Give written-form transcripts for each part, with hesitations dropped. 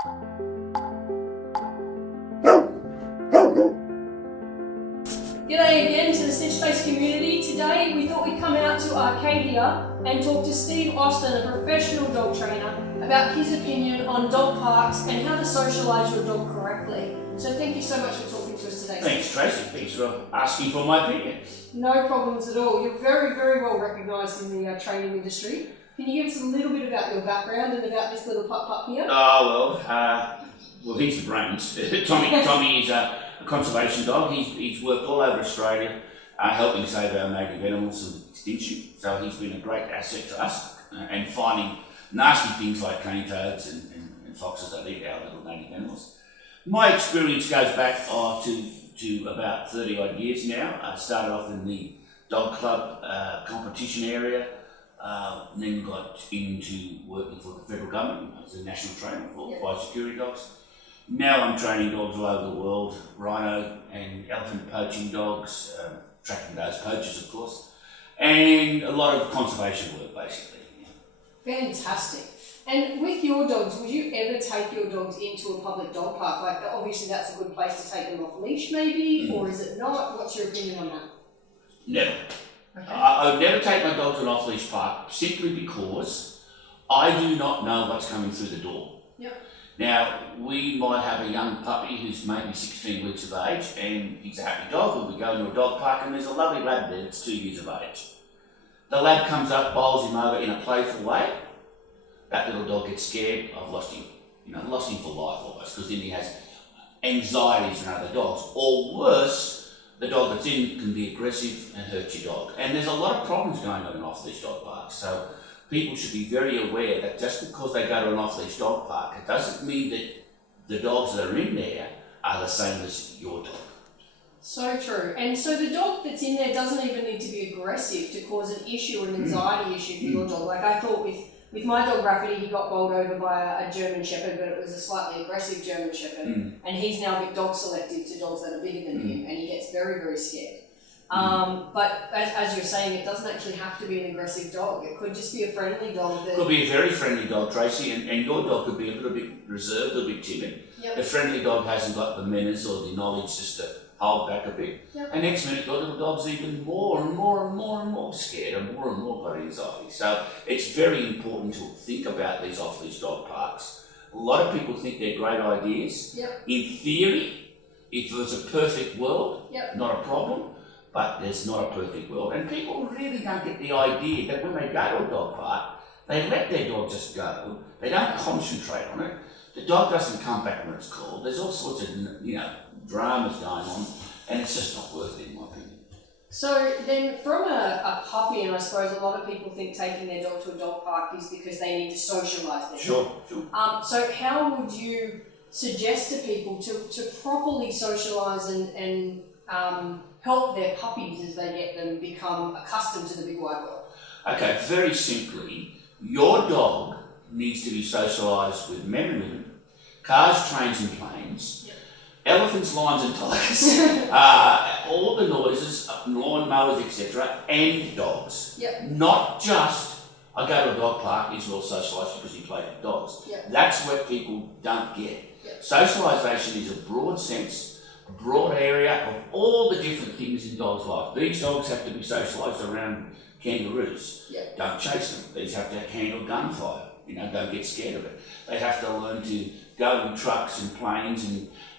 G'day again to the Snitch-based community. Today we thought we'd come out to Arcadia and talk to Steve Austin, a professional dog trainer, about his opinion on dog parks and how to socialise your dog correctly. So thank you so much for talking to us today. Thanks, Tracy. Thanks for asking for my opinion. No problems at all. You're very, very well recognised in the training industry. Can you give us a little bit about your background and about this little pup here? Well, he's the brains. Tommy is a conservation dog. He's worked all over Australia helping save our native animals from extinction. So he's been a great asset to us and finding nasty things like cane toads and foxes that eat our little native animals. My experience goes back to about 30 odd years now. I started off in the dog club competition area, then got into working for the federal government as a national trainer for biosecurity dogs. Now I'm training dogs all over the world, rhino and elephant poaching dogs, tracking those poachers of course, and a lot of conservation work basically. Fantastic. And with your dogs, would you ever take your dogs into a public dog park? Like, obviously that's a good place to take them off leash maybe, or is it not? What's your opinion on that? Never. Okay. I would never take my dog to an off-leash park simply because I do not know what's coming through the door. Yep. Now, we might have a young puppy who's maybe 16 weeks of age and he's a happy dog, and we go to a dog park and there's a lovely lab there that's 2 years of age. The lab comes up, bowls him over in a playful way. That little dog gets scared, I've lost him. Lost him for life almost, because then he has anxieties around other dogs. Or worse, the dog that's in can be aggressive and hurt your dog. And there's a lot of problems going on in off-leash dog parks. So people should be very aware that just because they go to an off-leash dog park, it doesn't mean that the dogs that are in there are the same as your dog. So true. And so the dog that's in there doesn't even need to be aggressive to cause an issue or an anxiety issue for your dog. Like I thought with my dog Rafferty, he got bowled over by a German Shepherd, but it was a slightly aggressive German Shepherd. And he's now a bit dog selective to dogs that are bigger than him, and he gets very, very scared. But as you're saying, it doesn't actually have to be an aggressive dog. It could just be a friendly dog. It could be a very friendly dog, Tracy, and your dog could be a little bit reserved, a little bit timid. Yep. The friendly dog hasn't got the manners or the knowledge just to hold back a bit. Yep. And next minute, your little dog's even more and more scared and more got anxiety. So it's very important to think about these off-leash dog parks. A lot of people think they're great ideas. Yep. In theory, if there's a perfect world, not a problem. But there's not a perfect world, and people really don't get the idea that when they go to a dog park, they let their dog just go. They don't concentrate on it. The dog doesn't come back when it's called. There's all sorts of dramas going on, and it's just not worth it in my opinion. So then from a puppy, and I suppose a lot of people think taking their dog to a dog park is because they need to socialise their Sure. So how would you suggest to people to properly socialise and help their puppies as they get them become accustomed to the big wide world? Okay, very simply, your dog needs to be socialised with men and women, cars, trains and planes, elephants, lions and tigers, all the noises, lawn mowers, etc., and dogs. Not just, I go to a dog park, he's well socialised because he plays with dogs. That's what people don't get. Socialisation is a broad sense, a broad area of all the different things in dogs' life. These dogs have to be socialised around kangaroos. Don't chase them. These have to handle gunfire. Don't get scared of it. They have to learn to go in trucks and planes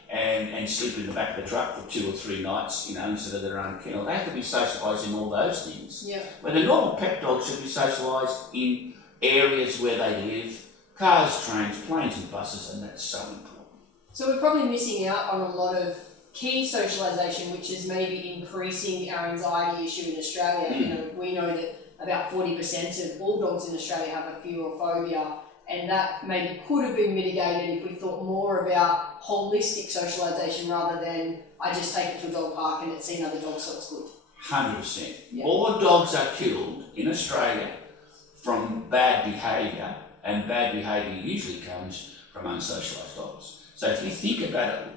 and sleep in the back of the truck for 2 or 3 nights, instead of their own kennel. They have to be socialised in all those things. Where the normal pet dog should be socialised in areas where they live, cars, trains, planes and buses, and that's so important. So we're probably missing out on a lot of key socialisation, which is maybe increasing our anxiety issue in Australia. We know that about 40% of all dogs in Australia have a fear or phobia, and that maybe could have been mitigated if we thought more about holistic socialisation rather than I just take it to a dog park and it's seen other dogs, so it's good. 100%. More dogs are killed in Australia from bad behaviour, and bad behaviour usually comes from unsocialised dogs. So if you think about it,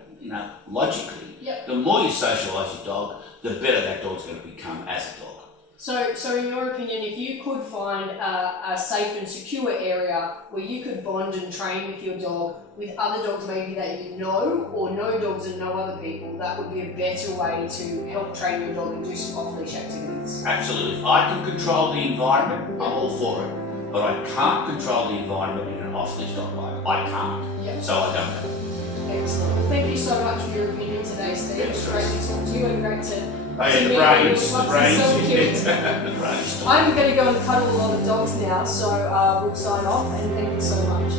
logically, the more you socialise your dog, the better that dog's going to become as a dog. So in your opinion, if you could find a safe and secure area where you could bond and train with your dog with other dogs maybe that you know, or no dogs and no other people, that would be a better way to help train your dog and do some off-leash activities. Absolutely. If I can control the environment, I'm all for it. But I can't control the environment in an off-leash dog life. I can't. Yep. So I don't. Excellent. Well, thank you so much for your opinion today, Steve. It was great to talk to you and great to Oh, yeah, meet the you. brains. Lots The brains. of self-care. The brains. I'm going to go and cuddle a lot of dogs now, so we'll sign off and thank you so much.